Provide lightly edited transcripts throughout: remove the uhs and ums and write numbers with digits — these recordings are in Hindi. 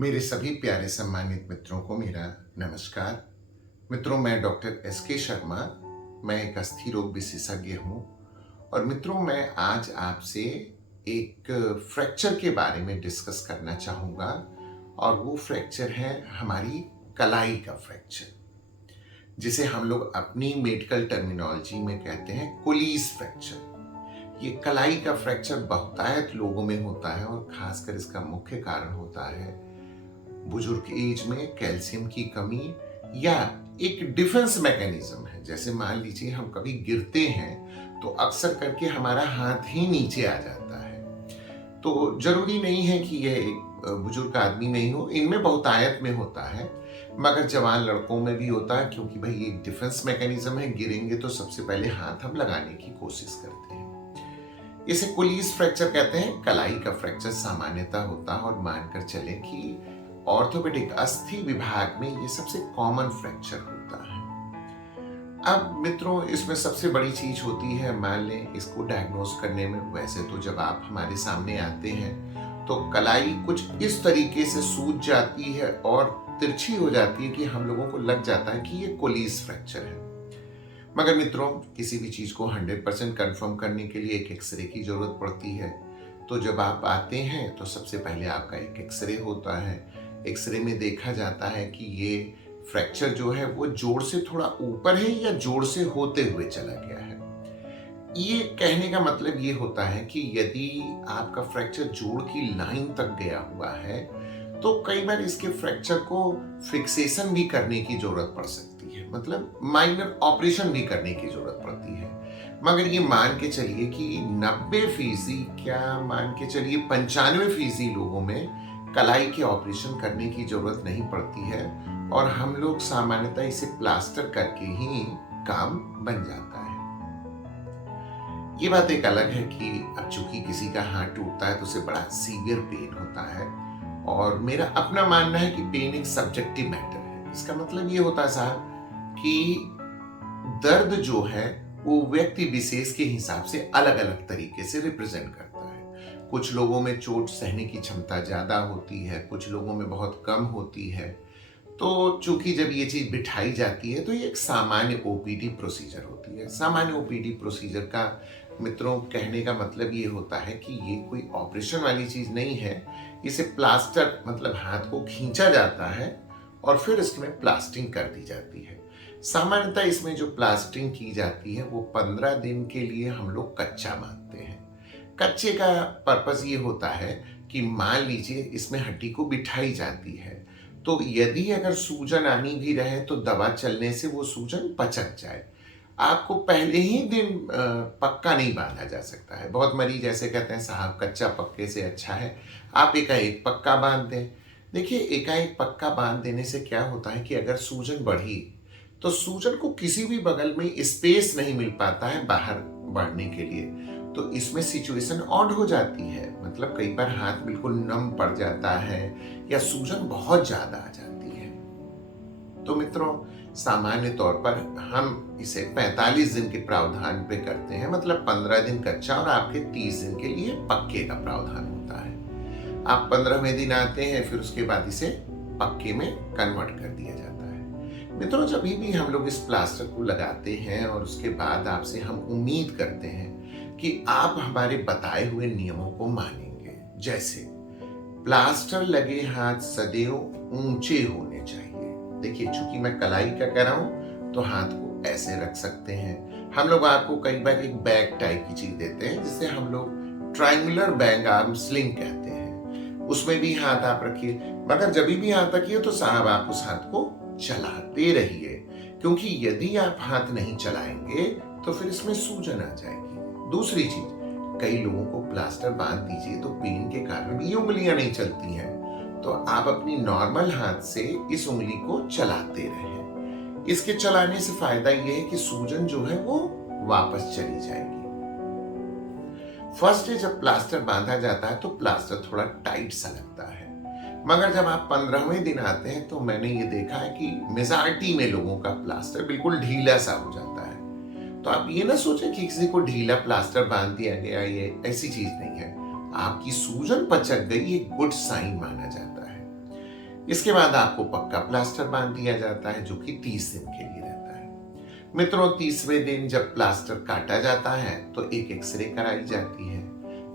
मेरे सभी प्यारे सम्मानित मित्रों को मेरा नमस्कार। मित्रों, मैं डॉक्टर एस के शर्मा। मैं एक अस्थि रोग विशेषज्ञ हूँ और मित्रों, मैं आज आपसे एक फ्रैक्चर के बारे में डिस्कस करना चाहूँगा और वो फ्रैक्चर है हमारी कलाई का फ्रैक्चर, जिसे हम लोग अपनी मेडिकल टर्मिनोलॉजी में कहते हैं कोलीज फ्रैक्चर। ये कलाई का फ्रैक्चर बहुतायत लोगों में होता है और खासकर इसका मुख्य कारण होता है बुजुर्ग एज में कैल्शियम की कमी या एक डिफेंस मैकेनिज्म है। जैसे मान लीजिए हम कभी गिरते हैं तो अक्सर करके हमारा हाथ ही नीचे आ जाता है। तो जरूरी नहीं है कि यह एक बुजुर्ग आदमी में ही हो, इनमें बहुतायत में होता है, मगर जवान लड़कों में भी होता है, क्योंकि भाई एक डिफेंस मैकेनिज्म है। गिरेंगे तो सबसे पहले हाथ हम लगाने की कोशिश करते हैं। इसे कोलीज फ्रैक्चर कहते हैं। कलाई का फ्रैक्चर सामान्यतः होता है और मानकर चले कि ऑर्थोपेडिक अस्थि विभाग में ये सबसे कॉमन फ्रैक्चर होता है। अब मित्रों, इसमें सबसे बड़ी चीज होती है, मान लें इसको डायग्नोस करने में। वैसे तो जब आप हमारे सामने आते हैं तो कलाई कुछ इस तरीके से सूज जाती है और तिरछी हो जाती है कि हम लोगों को लग जाता है कि ये कोलीज फ्रैक्चर है। मगर मित्रों, किसी भी चीज को 100% कंफर्म करने के लिए एक एक्सरे की जरूरत पड़ती है। तो जब आप आते हैं तो सबसे पहले आपका एक एक्सरे होता है। एक्सरे में देखा जाता है कि ये फ्रैक्चर जो है वो जोड़ से थोड़ा ऊपर है या जोड़ से होते हुए चला गया है। ये कहने का मतलब ये होता है कि यदि आपका फ्रैक्चर जोड़ की लाइन तक गया हुआ है तो कई बार इसके फ्रैक्चर को फिक्सेशन भी करने की जरूरत पड़ सकती है, मतलब माइनर ऑपरेशन भी करने की जरूरत पड़ती है। मगर ये मान के चलिए कि 90%, क्या मान के चलिए 95% लोगों में कलाई के ऑपरेशन करने की जरूरत नहीं पड़ती है और हम लोग सामान्यतः इसे प्लास्टर करके ही काम बन जाता है। ये बात एक अलग है कि अब चूंकि किसी का हाथ टूटता है तो उसे बड़ा सीवियर पेन होता है और मेरा अपना मानना है कि पेन एक सब्जेक्टिव मैटर है। इसका मतलब ये होता है साहब कि दर्द जो है वो व्यक्ति विशेष के हिसाब से अलग अलग तरीके से रिप्रेजेंट करता है। कुछ लोगों में चोट सहने की क्षमता ज्यादा होती है, कुछ लोगों में बहुत कम होती है। तो चूंकि जब ये चीज बिठाई जाती है तो ये एक सामान्य ओपीडी प्रोसीजर होती है। सामान्य ओपीडी प्रोसीजर का मित्रों कहने का मतलब ये होता है कि ये कोई ऑपरेशन वाली चीज नहीं है। इसे प्लास्टर, मतलब हाथ को खींचा जाता है और फिर इसमें प्लास्टिंग कर दी जाती है। सामान्यतः इसमें जो प्लास्टिंग की जाती है वो 15 दिन के लिए हम लोग कच्चा मानते हैं। कच्चे का पर्पस ये होता है कि मान लीजिए इसमें हड्डी को बिठाई जाती है, तो यदि अगर सूजन आनी भी रहे तो दवा चलने से वो सूजन पचक जाए। आपको पहले ही दिन पक्का नहीं बांधा जा सकता है। बहुत मरीज ऐसे कहते हैं साहब कच्चा पक्के से अच्छा है, आप एकाएक पक्का बांध दें। देखिए, एकाएक पक्का बांध देने से क्या होता है कि अगर सूजन बढ़ी तो सूजन को किसी भी बगल में स्पेस नहीं मिल पाता है बाहर बढ़ने के लिए। तो इसमें सिचुएशन ऑड हो जाती है, मतलब कई बार हाथ बिल्कुल नम पड़ जाता है या सूजन बहुत ज्यादा आ जाती है। तो मित्रों, सामान्य तौर पर हम इसे 45 दिन के प्रावधान पे करते हैं, मतलब 15 दिन कच्चा और आपके 30 दिन के लिए पक्के का प्रावधान होता है। आप 15वें दिन आते हैं, फिर उसके बाद इसे पक्के में कन्वर्ट कर दिया जाता है। मित्रों, जब भी हम लोग इस प्लास्टर को लगाते हैं और उसके बाद आपसे हम उम्मीद करते हैं कि आप हमारे बताए हुए नियमों को मानेंगे। जैसे प्लास्टर लगे हाथ सदैव ऊंचे होने चाहिए। देखिए, चूंकि मैं कलाई का कह रहा हूं तो हाथ को ऐसे रख सकते हैं। हम लोग आपको कई बार एक बैग टाइप की चीज देते हैं जिसे हम लोग ट्रायंगुलर बैग आर्म स्लिंग कहते हैं। उसमें भी हाथ आप रखिए, मगर जब भी हाथ रखिए तो साहब आप उस हाथ को चलाते रहिए, क्योंकि यदि आप हाथ नहीं चलाएंगे तो फिर इसमें सूजन आ जाएगी। दूसरी चीज, कई लोगों को प्लास्टर बांध दीजिए तो पेन के कारण भी ये उंगलियां नहीं चलती हैं, तो आप अपनी नॉर्मल हाथ से इस उंगली को चलाते रहें। इसके चलाने से फायदा यह है कि सूजन जो है वो वापस चली जाएगी। फर्स्ट डे जब प्लास्टर बांधा जाता है तो प्लास्टर थोड़ा टाइट सा लगता है, मगर जब आप 15वें दिन आते हैं तो मैंने ये देखा है कि मेजॉरिटी में लोगों का प्लास्टर बिल्कुल ढीला सा हो जाता है। तो आप ये ना सोचें कि किसी को ढीला प्लास्टर बांध दिया गया, ये ऐसी चीज नहीं है। आपकी सूजन पचक गई, ये गुड साइन माना जाता है। इसके बाद आपको पक्का प्लास्टर बांध दिया जाता है जो कि 30 दिन के लिए रहता है। मित्रों, 30वें दिन जब प्लास्टर काटा जाता है तो एक एक्सरे कराई जाती है।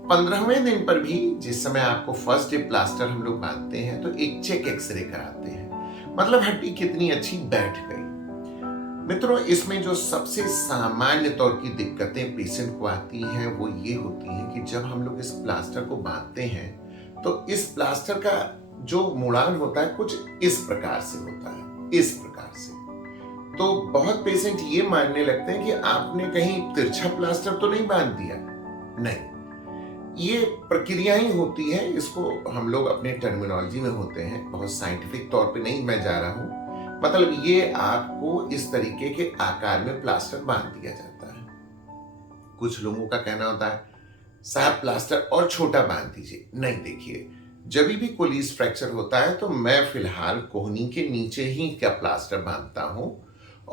15वें दिन पर भी जिस समय आपको फर्स्ट डे प्लास्टर हम लोग बांधते हैं तो एक चेक एक्सरे कराते हैं, मतलब हड्डी कितनी अच्छी बैठ गई। मित्रों, इसमें जो सबसे सामान्य तौर की दिक्कतें पेशेंट को आती हैं वो ये होती हैं कि जब हम लोग इस प्लास्टर को बांधते हैं तो इस प्लास्टर का जो मुड़ान होता है कुछ इस प्रकार से होता है, इस प्रकार से। तो बहुत पेशेंट ये मानने लगते हैं कि आपने कहीं तिरछा प्लास्टर तो नहीं बांध दिया। नहीं, ये प्रक्रिया ही होती है, इसको हम लोग अपने टर्मिनोलॉजी में होते हैं, बहुत साइंटिफिक तौर पे नहीं मैं जा रहा हूं। मतलब ये आपको इस तरीके के आकार में प्लास्टर बांध दिया जाता है। कुछ लोगों का कहना होता है साहब प्लास्टर और छोटा बांध दीजिए। नहीं, देखिए, जब भी कोलीस फ्रैक्चर होता है तो मैं फिलहाल कोहनी के नीचे ही क्या प्लास्टर बांधता हूं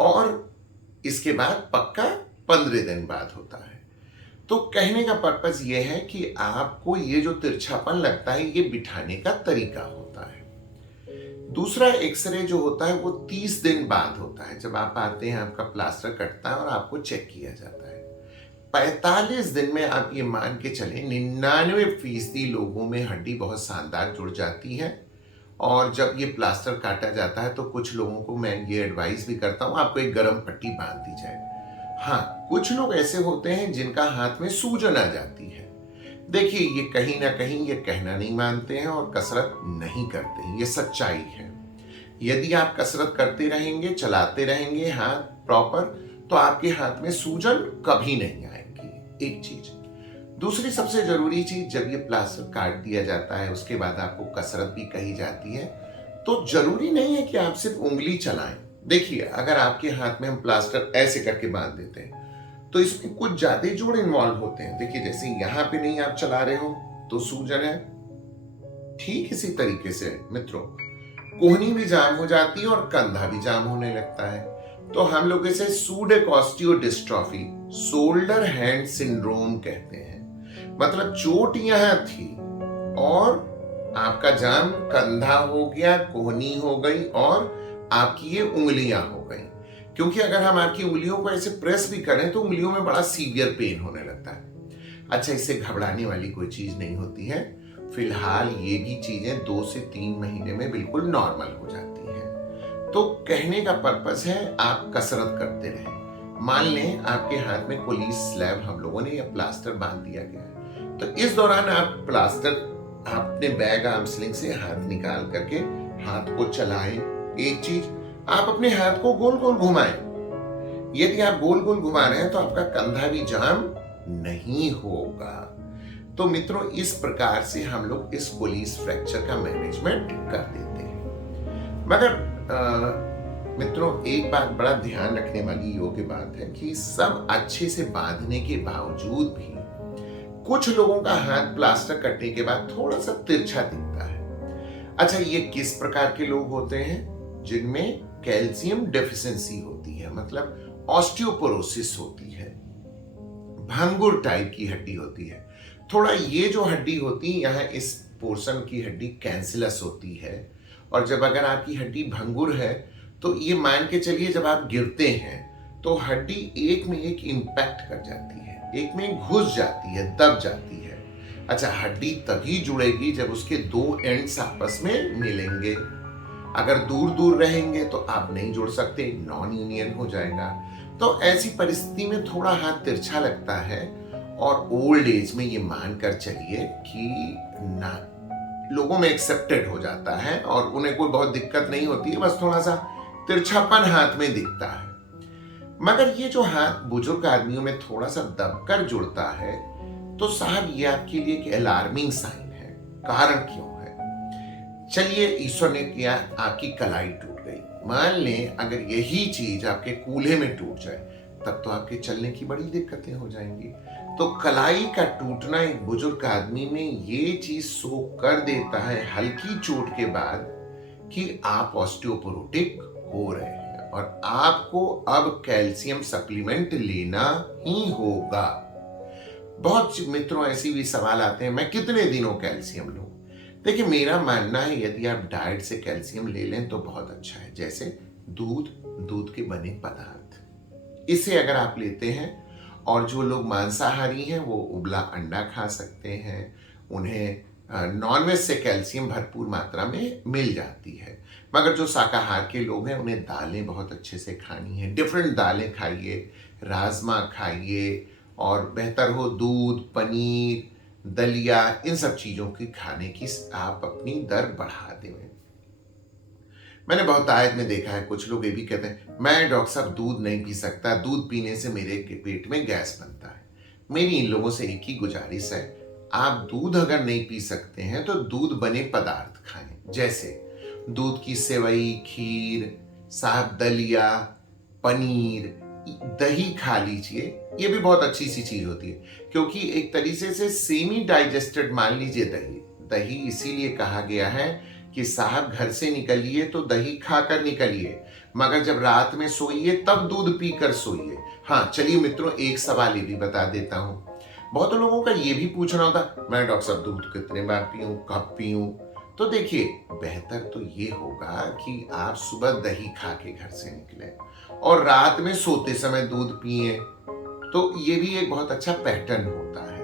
और इसके बाद पक्का 15 दिन बाद होता है। तो कहने का पर्पस ये है कि आपको ये जो तिरछापन लगता है ये बिठाने का तरीका होता है। दूसरा एक्सरे जो होता है वो 30 दिन बाद होता है, जब आप आते हैं आपका प्लास्टर कटता है और आपको चेक किया जाता है। 45 दिन में आप ये मान के चले 99% लोगों में हड्डी बहुत शानदार जुड़ जाती है। और जब ये प्लास्टर काटा जाता है तो कुछ लोगों को मैं ये एडवाइस भी करता हूँ आपको एक गर्म पट्टी बांध दी जाए। हाँ, कुछ लोग ऐसे होते हैं जिनका हाथ में सूजन आ जाती है। देखिए, ये कहीं ना कहीं ये कहना नहीं मानते हैं और कसरत नहीं करते हैं, ये सच्चाई है। यदि आप कसरत करते रहेंगे, चलाते रहेंगे हाथ प्रॉपर, तो आपके हाथ में सूजन कभी नहीं आएगी। एक चीज। दूसरी सबसे जरूरी चीज, जब ये प्लास्टर काट दिया जाता है उसके बाद आपको कसरत भी कही जाती है, तो जरूरी नहीं है कि आप सिर्फ उंगली चलाएं। देखिए, अगर आपके हाथ में हम प्लास्टर ऐसे करके बांध देते हैं तो इसमें कुछ ज्यादा जोड़ इन्वॉल्व होते हैं। देखिए, जैसे यहाँ पे नहीं आप चला रहे हो तो सूजन है, ठीक इसी तरीके से मित्रों कोहनी भी जाम हो जाती है और कंधा भी जाम होने लगता है। तो हम लोग इसे सूडोक ऑस्टियोडिस्ट्रॉफी, शोल्डर हैंड सिंड्रोम कहते हैं। मतलब चोट यहां थी और आपका जाम कंधा हो गया, कोहनी हो गई और आपकी ये उंगलियां हो गई। क्योंकि अगर हम आपकी उंगलियों को ऐसे प्रेस भी करें तो उंगलियों में बड़ा सीवियर पेन होने लगता है। अच्छा, इससे घबराने वाली कोई चीज नहीं होती है। फिलहाल ये भी चीजें 2 से 3 महीने में बिल्कुल नॉर्मल हो जाती हैं। तो कहने का पर्पस है आप कसरत करते रहें। मान लें आपके हाथ में कोलीस स्लैब हम लोगों ने या प्लास्टर बांध दिया गया है, तो इस दौरान आप प्लास्टर अपने बैग आर्म स्लिंग से हाथ निकाल करके हाथ को चलाएं। एक चीज, आप अपने हाथ को गोल गोल घुमाएं। यदि आप गोल गोल घुमा रहे हैं तो आपका कंधा भी जाम नहीं होगा। तो मित्रों, इस प्रकार से हम लोग इस कोलीस फ्रैक्चर का मैनेजमेंट कर देते हैं। मगर मित्रों, एक बात बड़ा ध्यान रखने वाली योग्य बात है कि सब अच्छे से बांधने के बावजूद भी कुछ लोगों का हाथ प्लास्टर कटने के बाद थोड़ा सा तिरछा दिखता है। अच्छा, ये किस प्रकार के लोग होते हैं? जिनमें कैल्शियम डेफिशिएंसी होती है, मतलब ऑस्टियोपोरोसिस होती है, भंगुर टाइप की हड्डी होती है। थोड़ा ये जो हड्डी होती है, यहाँ इस पोर्शन की हड्डी कैंसिलस होती है। और जब अगर आपकी हड्डी भंगुर है तो ये मान के चलिए जब आप गिरते हैं तो हड्डी एक में एक इंपैक्ट कर जाती है, एक में घुस जाती है, दब जाती है। अच्छा, हड्डी तभी जुड़ेगी जब उसके 2 एंड्स आपस में मिलेंगे। अगर दूर दूर रहेंगे तो आप नहीं जुड़ सकते, नॉन यूनियन हो जाएगा। तो ऐसी परिस्थिति में थोड़ा हाथ तिरछा लगता है और ओल्ड एज में ये मानकर चलिए कि ना लोगों में एक्सेप्टेड हो जाता है और उन्हें कोई बहुत दिक्कत नहीं होती है, बस थोड़ा सा तिरछापन हाथ में दिखता है। मगर ये जो हाथ बुजुर्ग आदमियों में थोड़ा सा दबकर जुड़ता है तो साहब ये आपके लिए एक अलार्मिंग साइन है। कारण क्यों है? चलिए, ईश्वर ने किया, आपकी कलाई टूट गई। मान लें अगर यही चीज आपके कूल्हे में टूट जाए तब तो आपके चलने की बड़ी दिक्कतें हो जाएंगी। तो कलाई का टूटना एक बुजुर्ग आदमी में ये चीज शो कर देता है हल्की चोट के बाद कि आप ऑस्टियोपोरोटिक हो रहे हैं और आपको अब कैल्शियम सप्लीमेंट लेना ही होगा। बहुत मित्रों ऐसी भी सवाल आते हैं, मैं कितने दिनों कैल्शियम लूं? देखिए, मेरा मानना है यदि आप डाइट से कैल्शियम ले लें तो बहुत अच्छा है। जैसे दूध, दूध के बने पदार्थ, इसे अगर आप लेते हैं, और जो लोग मांसाहारी हैं वो उबला अंडा खा सकते हैं। उन्हें नॉनवेज से कैल्शियम भरपूर मात्रा में मिल जाती है। मगर जो शाकाहार के लोग हैं उन्हें दालें बहुत अच्छे से खानी है। डिफरेंट दालें खाइए, राजमा खाइए, और बेहतर हो दूध, पनीर, दलिया, इन सब चीज़ों की खाने की आप अपनी दर बढ़ा दें। मैंने बहुतायत में देखा है, कुछ लोग ये भी कहते हैं, मैं डॉक्टर साहब दूध नहीं पी सकता, दूध पीने से मेरे पेट में गैस बनता है। मेरी इन लोगों से एक ही गुजारिश है, आप दूध अगर नहीं पी सकते हैं तो दूध बने पदार्थ खाएं। जैसे दूध की सेवई, खीर, साहब दलिया, पनीर, दही खा लीजिए। ये भी बहुत अच्छी सी चीज होती है, क्योंकि एक तरीके से सेमी डाइजेस्टेड मान लीजिए दही। दही इसीलिए कहा गया है कि साहब घर से निकलिए तो दही खाकर निकलिए, मगर जब रात में सोइए तब दूध पीकर सोइए। हाँ चलिए मित्रों, एक सवाल ये भी बता देता हूं। बहुत लोगों का ये भी पूछना होता, मैं डॉक्टर साहब दूध कितने बार पीऊं, कब पीऊं? तो देखिए, बेहतर तो ये होगा कि आप सुबह दही खा के घर से निकले और रात में सोते समय दूध पिए। तो ये भी एक बहुत अच्छा पैटर्न होता है।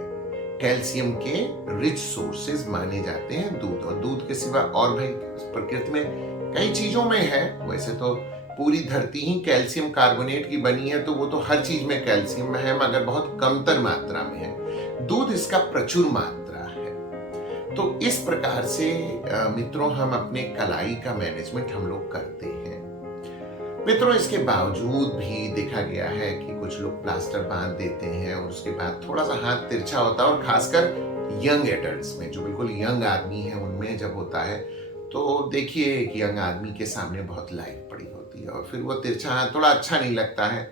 कैल्शियम के रिच सोर्सेज माने जाते हैं दूध, और दूध के सिवा और भाई प्रकृति में कई चीजों में है। वैसे तो पूरी धरती ही कैल्शियम कार्बोनेट की बनी है, तो वो तो हर चीज में कैल्शियम है, मगर बहुत कमतर मात्रा में है। दूध इसका प्रचुर मात्रा है। तो इस प्रकार से मित्रों, हम अपने कलाई का मैनेजमेंट हम लोग करते हैं। मित्रों, इसके बावजूद भी देखा गया है कि कुछ लोग प्लास्टर बांध देते हैं और उसके बाद थोड़ा सा हाथ तिरछा होता है, और खासकर यंग एडल्ट्स में, जो बिल्कुल यंग आदमी है, उनमें जब होता है तो देखिए एक यंग आदमी के सामने बहुत लाइट पड़ी होती है और फिर वो तिरछा हाथ थोड़ा अच्छा नहीं लगता है।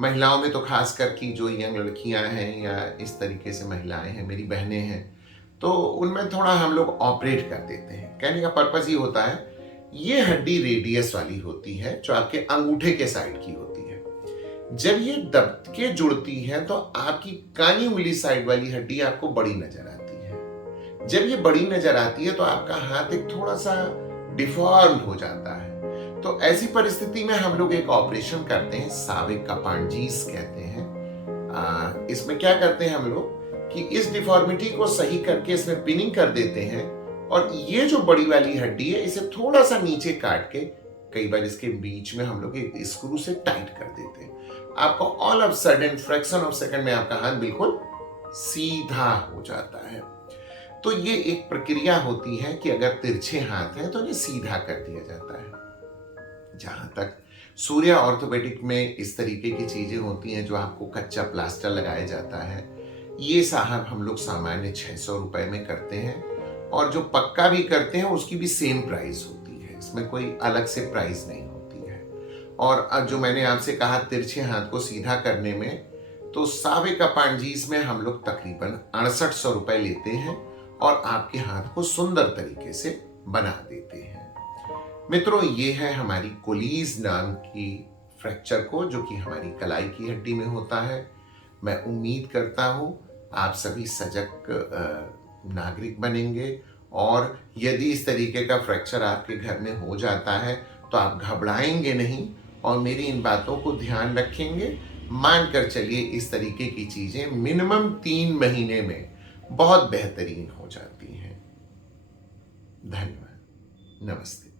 महिलाओं में तो खासकर की जो यंग लड़कियां हैं या इस तरीके से महिलाएं हैं, मेरी बहनें हैं, तो उनमें थोड़ा हम लोग ऑपरेट कर देते हैं। कहने का पर्पस ये होता है, ये हड्डी रेडियस वाली होती है जो आपके अंगूठे के साइड की होती है। जब ये दब के जुड़ती है तो आपकी कानी उंगली साइड वाली हड्डी आपको बड़ी नजर आती है। जब ये बड़ी नजर आती है तो आपका हाथ एक थोड़ा सा डिफॉर्म हो जाता है। तो ऐसी परिस्थिति में हम लोग एक ऑपरेशन करते हैं, साविक कपांजीस कहते हैं। इसमें क्या करते हैं हम लोग कि इस डिफॉर्मिटी को सही करके इसमें पिनिंग कर देते हैं, और ये जो बड़ी वाली हड्डी है इसे थोड़ा सा नीचे काट के, कई बार इसके बीच में हम लोग एक स्क्रू से टाइट कर देते हैं। आपको all of sudden fraction of second में आपका हाथ बिल्कुल सीधा हो जाता है। तो ये एक प्रक्रिया होती है कि अगर तिरछे हाथ हैं तो इन्हें सीधा कर दिया जाता है। जहां तक सूर्या ऑर्थोपेडिक में इस तरीके की चीजें होती हैं जो आपको कच्चा प्लास्टर लगाया जाता है, ये साहब हम लोग सामान्य 600 रुपए में करते हैं, और जो पक्का भी करते हैं उसकी भी सेम प्राइस होती है, इसमें कोई अलग से प्राइस नहीं होती है। और अब जो मैंने आपसे कहा तिरछे हाथ को सीधा करने में, तो साविक कपांजीस में हम लोग तकरीबन 6800 रुपए लेते हैं और आपके हाथ को सुंदर तरीके से बना देते हैं। मित्रों, ये है हमारी कोलीज नाम की फ्रैक्चर को, जो कि हमारी कलाई की हड्डी में होता है। मैं उम्मीद करता हूं आप सभी सजग नागरिक बनेंगे, और यदि इस तरीके का फ्रैक्चर आपके घर में हो जाता है तो आप घबराएंगे नहीं और मेरी इन बातों को ध्यान रखेंगे। मानकर चलिए इस तरीके की चीजें मिनिमम 3 महीने में बहुत बेहतरीन हो जाती हैं। धन्यवाद। नमस्ते।